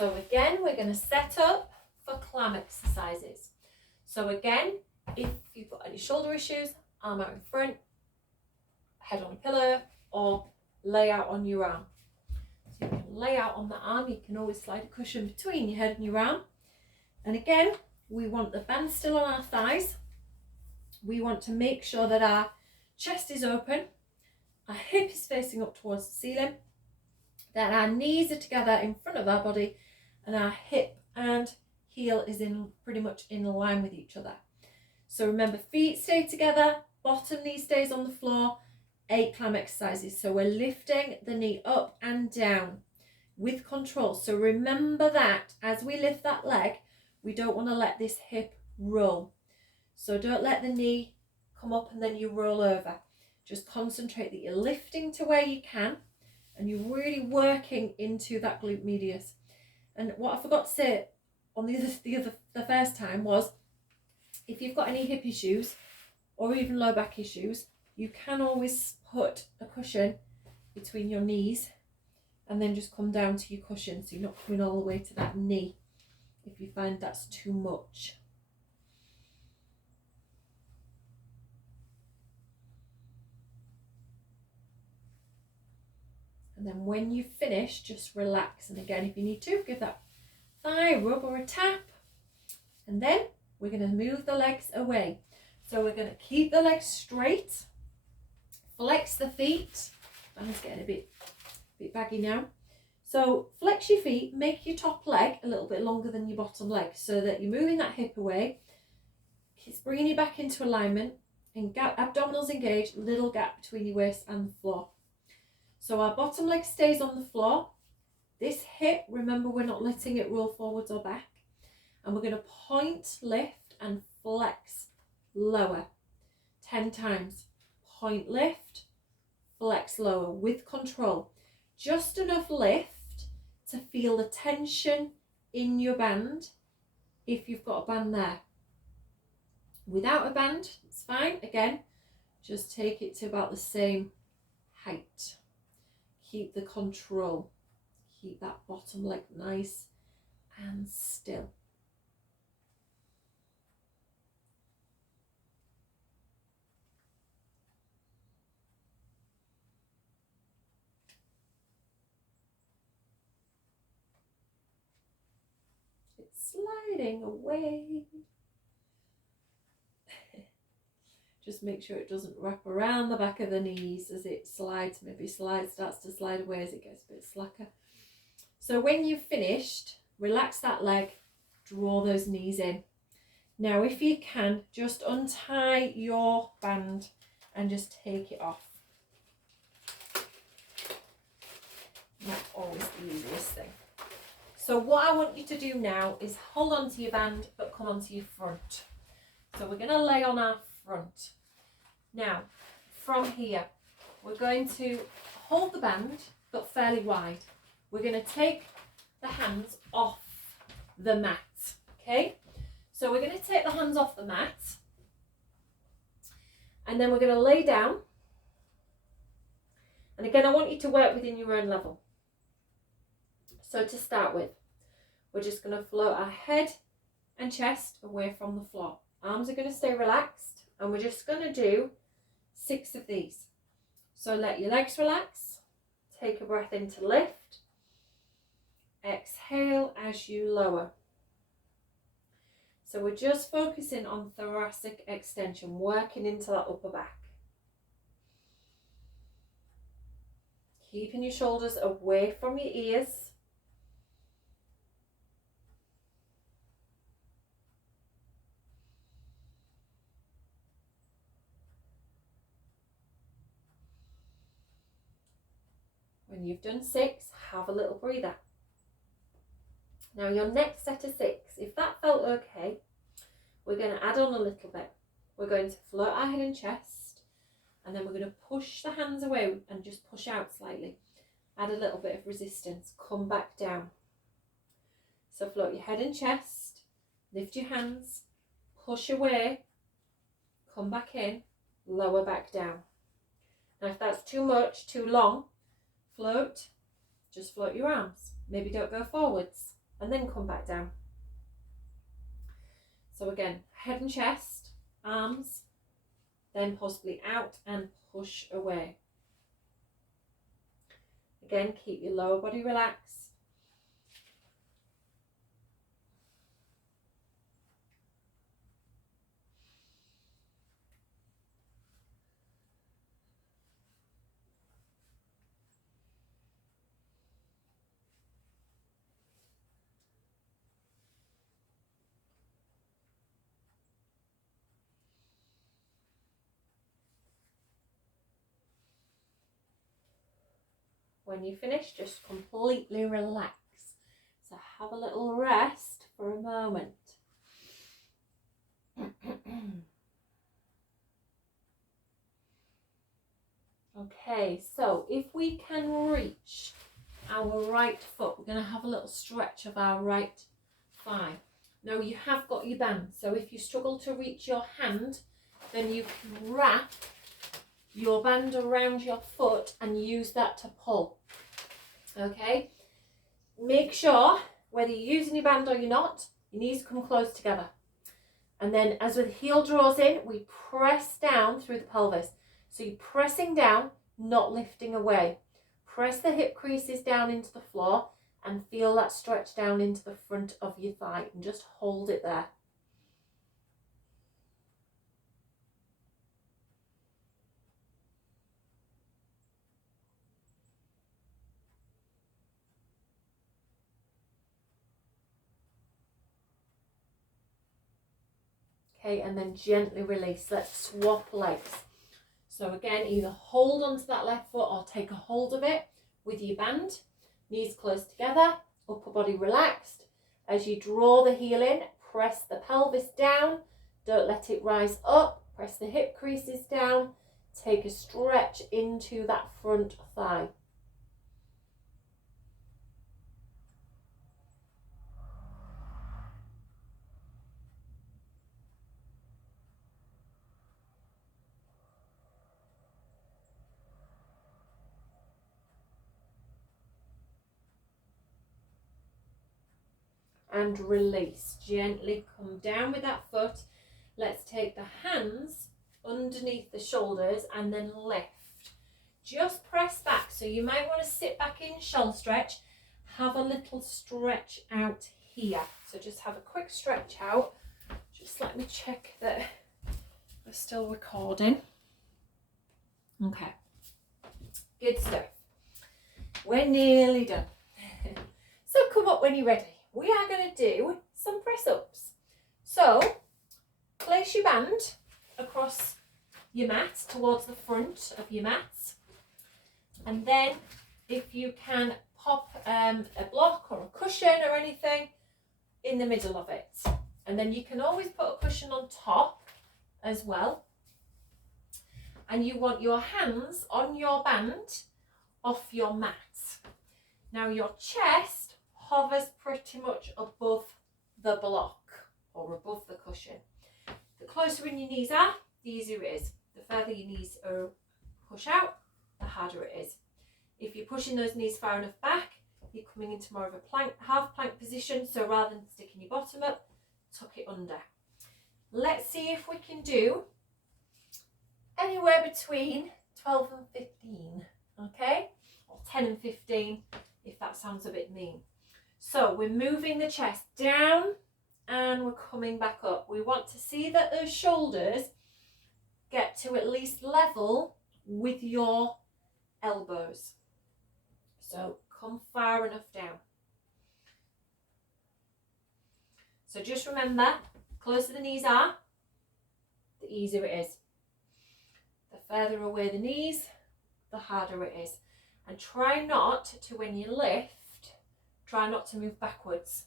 So again, we're going to set up for clam exercises. So again, if you've got any shoulder issues, arm out in front, head on a pillow, or lay out on your arm. So you can lay out on the arm, you can always slide a cushion between your head and your arm. And again, we want the band still on our thighs. We want to make sure that our chest is open, our hip is facing up towards the ceiling, that our knees are together in front of our body, and our hip and heel is pretty much in line with each other. So remember, feet stay together, bottom knee stays on the floor, 8 clam exercises. So we're lifting the knee up and down with control. So remember that as we lift that leg, we don't want to let this hip roll. So don't let the knee come up and then you roll over. Just concentrate that you're lifting to where you can and you're really working into that glute medius. And what I forgot to say on the first time was, if you've got any hip issues or even low back issues, you can always put a cushion between your knees and then just come down to your cushion, so you're not coming all the way to that knee if you find that's too much. And then when you finish, just relax. And again, if you need to, give that thigh rub or a tap. And then we're going to move the legs away. So we're going to keep the legs straight, flex the feet. Band's getting a bit baggy now. So flex your feet, make your top leg a little bit longer than your bottom leg so that you're moving that hip away. It's bringing you back into alignment, and abdominals engaged, little gap between your waist and the floor. So our bottom leg stays on the floor. This hip, remember, we're not letting it roll forwards or back. And we're going to point, lift and flex, lower 10 times. Point, lift, flex, lower with control. Just enough lift to feel the tension in your band if you've got a band there. Without a band, it's fine. Again, just take it to about the same height. Keep the control. Keep that bottom leg nice and still. It's sliding away. Just make sure it doesn't wrap around the back of the knees as it slides. Maybe starts to slide away as it gets a bit slacker. So when you've finished, relax that leg, draw those knees in. Now, if you can, just untie your band and just take it off. That's always the easiest thing. So what I want you to do now is hold on to your band, but come onto your front. So we're going to lay on our front. Now, from here, we're going to hold the band, but fairly wide. We're going to take the hands off the mat, okay? So we're going to take the hands off the mat, and then we're going to lay down. And again, I want you to work within your own level. So to start with, we're just going to float our head and chest away from the floor. Arms are going to stay relaxed, and we're just going to do 6 of these. So let your legs relax. Take a breath in to lift. Exhale as you lower. So we're just focusing on thoracic extension, working into that upper back. Keeping your shoulders away from your ears. When you've done 6, have a little breather. Now your next set of 6, if that felt okay, we're going to add on a little bit. We're going to float our head and chest, and then we're going to push the hands away and just push out slightly. Add a little bit of resistance, come back down. So float your head and chest, lift your hands, push away, come back in, lower back down. Now if that's too much, too long, float, just float your arms. Maybe don't go forwards. and then come back down. So again, head and chest, arms, then possibly out and push away. Again, keep your lower body relaxed. When you finish, just completely relax. So have a little rest for a moment. Okay, so if we can reach our right foot, we're going to have a little stretch of our right thigh. Now you have got your band, so if you struggle to reach your hand, then you can wrap your band around your foot and use that to pull. Okay, make sure whether you're using your band or you're not, your knees come close together. And then as the heel draws in, we press down through the pelvis. So you're pressing down, not lifting away. Press the hip creases down into the floor and feel that stretch down into the front of your thigh and just hold it there. Okay, and then gently release. Let's swap legs. So again, either hold onto that left foot or take a hold of it with your band. Knees close together, upper body relaxed. As you draw the heel in, press the pelvis down. Don't let it rise up. Press the hip creases down. Take a stretch into that front thigh. And release. Gently come down with that foot. Let's take the hands underneath the shoulders and then lift. Just press back. So you might want to sit back in shoulder stretch. Have a little stretch out here. So just have a quick stretch out. Just let me check that we're still recording. Okay. Good stuff. We're nearly done. So come up when you're ready. We are going to do some press-ups. So place your band across your mat towards the front of your mat. And then if you can pop a block or a cushion or anything in the middle of it. And then you can always put a cushion on top as well. And you want your hands on your band off your mat. Now your chest hovers pretty much above the block or above the cushion. The closer in your knees are, the easier it is. The further your knees are push out, the harder it is. If you're pushing those knees far enough back, you're coming into more of a plank, half plank position. So rather than sticking your bottom up, tuck it under. Let's see if we can do anywhere between 12 and 15, okay? Or 10 and 15, if that sounds a bit mean. So we're moving the chest down and we're coming back up. We want to see that those shoulders get to at least level with your elbows. So come far enough down. So just remember, closer the knees are, the easier it is. The further away the knees, the harder it is. And try not to, when you lift, try not to move backwards.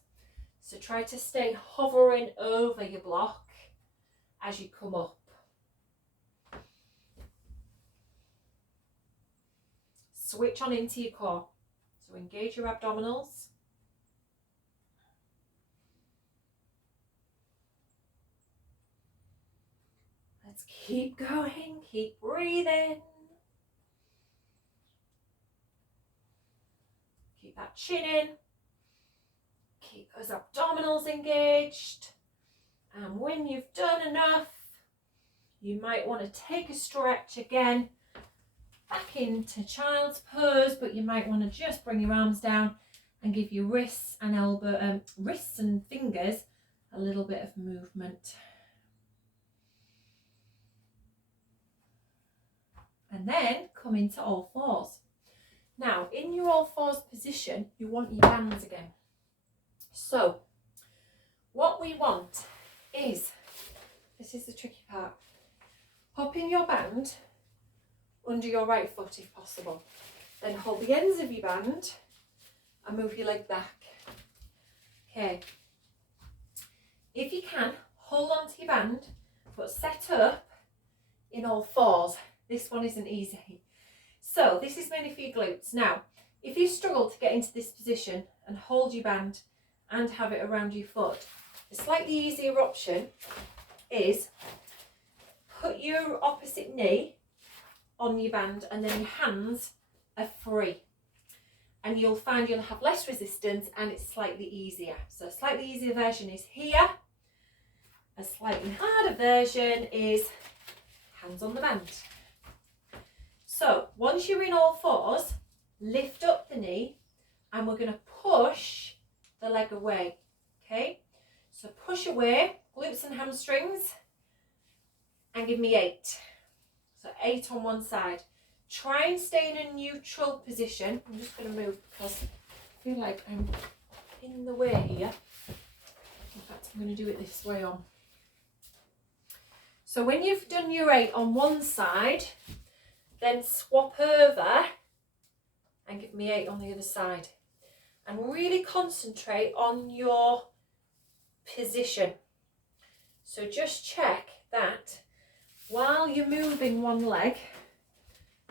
So try to stay hovering over your block as you come up. Switch on into your core. So engage your abdominals. Let's keep going, keep breathing. Keep that chin in. Keep those abdominals engaged. And when you've done enough, you might want to take a stretch again, back into child's pose, but you might want to just bring your arms down and give your wrists and fingers a little bit of movement. And then come into all fours. Now, in your all fours position, you want your bands again. So, what we want is, this is the tricky part, hop in your band under your right foot if possible. Then hold the ends of your band and move your leg back. Okay. If you can, hold on to your band, but set up in all fours. This one isn't easy. So this is mainly for your glutes. Now, if you struggle to get into this position and hold your band and have it around your foot, a slightly easier option is put your opposite knee on your band and then your hands are free. And you'll find you'll have less resistance and it's slightly easier. So a slightly easier version is here. A slightly harder version is hands on the band. So once you're in all fours, lift up the knee and we're going to push the leg away. Okay, so push away, glutes and hamstrings, and give me 8. So 8 on one side. Try and stay in a neutral position. I'm just going to move because I feel like I'm in the way here. In fact, I'm going to do it this way on. So when you've done your 8 on one side, then swap over and give me 8 on the other side. And really concentrate on your position. So just check that while you're moving one leg,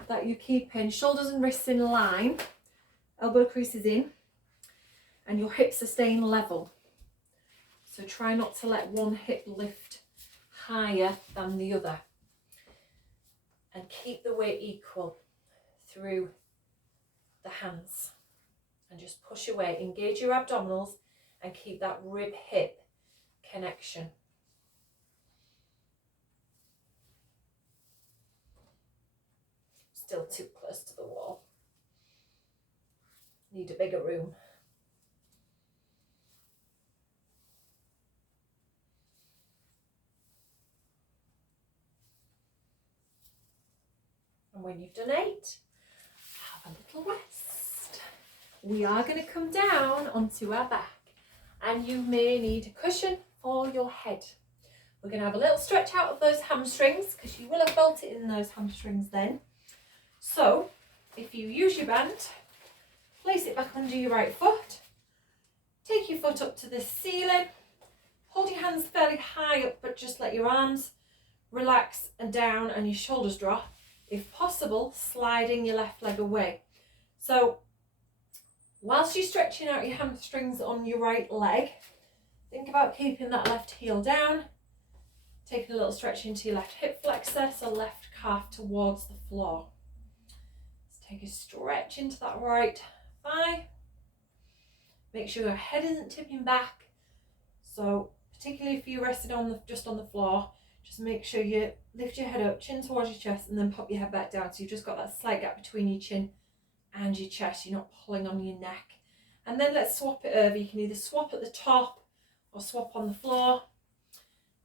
that you're keeping shoulders and wrists in line, elbow creases in, and your hips are staying level. So try not to let one hip lift higher than the other. And keep the weight equal through the hands. And just push away. Engage your abdominals and keep that rib-hip connection. Still too close to the wall. Need a bigger room. And when you've done 8, have a little rest. We are going to come down onto our back and you may need a cushion for your head. We're going to have a little stretch out of those hamstrings because you will have felt it in those hamstrings then. So if you use your band, place it back under your right foot, take your foot up to the ceiling, hold your hands fairly high up but just let your arms relax and down and your shoulders drop. If possible, sliding your left leg away. So whilst you're stretching out your hamstrings on your right leg, think about keeping that left heel down, taking a little stretch into your left hip flexor, so left calf towards the floor. Let's take a stretch into that right thigh. Make sure your head isn't tipping back. So particularly if you're resting just on the floor, just make sure you lift your head up, chin towards your chest, and then pop your head back down. So you've just got that slight gap between your chin and your chest. You're not pulling on your neck. And then let's swap it over. You can either swap at the top or swap on the floor.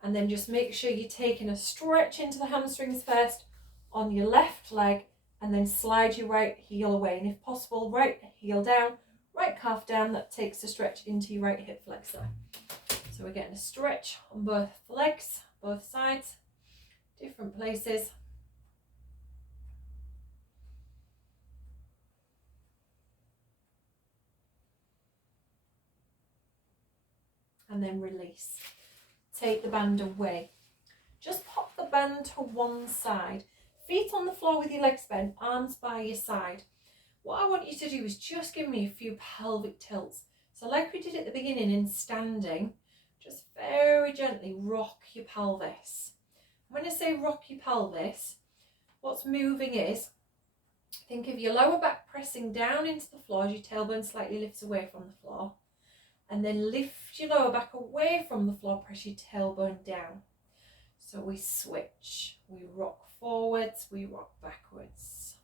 And then just make sure you're taking a stretch into the hamstrings first on your left leg, and then slide your right heel away. And if possible, right heel down, right calf down. That takes a stretch into your right hip flexor. So we're getting a stretch on both legs, both sides, different places. And then release. Take the band away. Just pop the band to one side. Feet on the floor with your legs bent, arms by your side. What I want you to do is just give me a few pelvic tilts. So like we did at the beginning in standing, just very gently rock your pelvis. When I say rock your pelvis, what's moving is, think of your lower back pressing down into the floor as your tailbone slightly lifts away from the floor. And then lift your lower back away from the floor, press your tailbone down. So we switch, we rock forwards, we rock backwards.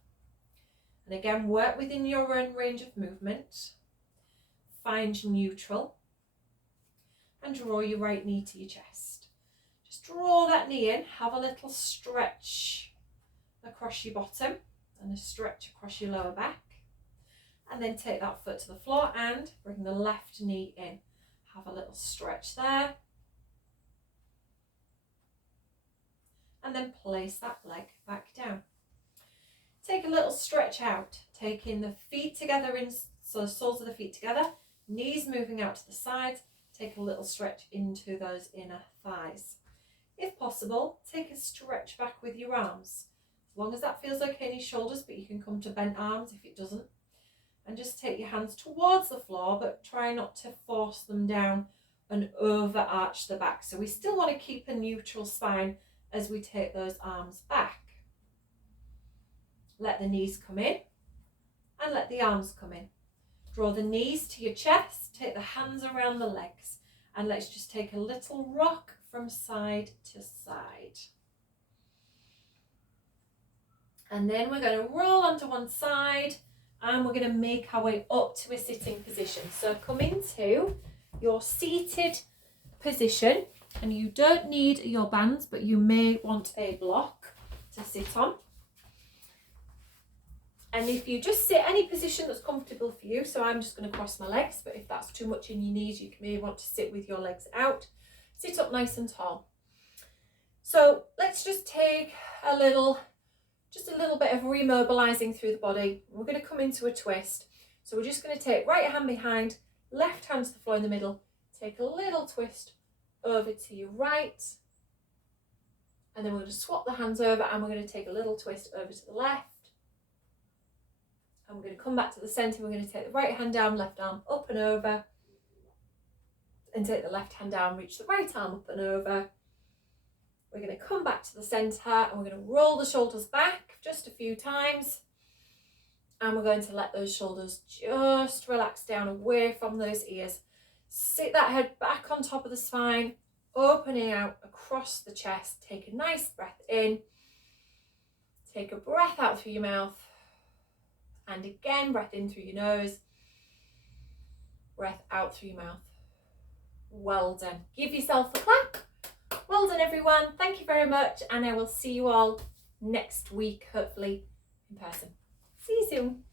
And again, work within your own range of movement. Find neutral and draw your right knee to your chest. Just draw that knee in, have a little stretch across your bottom and a stretch across your lower back. And then take that foot to the floor and bring the left knee in. Have a little stretch there. And then place that leg back down. Take a little stretch out, taking the feet together, so the soles of the feet together, knees moving out to the sides. Take a little stretch into those inner thighs. If possible, take a stretch back with your arms. As long as that feels okay in your shoulders, but you can come to bent arms if it doesn't. And just take your hands towards the floor, but try not to force them down and overarch the back. So we still want to keep a neutral spine as we take those arms back. Let the knees come in and let the arms come in. Draw the knees to your chest, take the hands around the legs, and let's just take a little rock from side to side. And then we're going to roll onto one side and we're going to make our way up to a sitting position. So come into your seated position, and you don't need your bands, but you may want a block to sit on. And if you just sit any position that's comfortable for you, so I'm just going to cross my legs, but if that's too much in your knees, you may want to sit with your legs out. Sit up nice and tall. So let's just take just a little bit of remobilizing through the body. We're going to come into a twist. So we're just going to take right hand behind, left hand to the floor in the middle, take a little twist over to your right, and then we're going to swap the hands over and we're going to take a little twist over to the left. And we're going to come back to the centre. We're going to take the right hand down, left arm up and over, and take the left hand down, reach the right arm up and over. We're going to come back to the centre and we're going to roll the shoulders back just a few times. And we're going to let those shoulders just relax down away from those ears. Sit that head back on top of the spine, opening out across the chest. Take a nice breath in. Take a breath out through your mouth. And again, breath in through your nose. Breath out through your mouth. Well done. Give yourself a clap. Well done, everyone. Thank you very much. And I will see you all next week, hopefully in person. See you soon.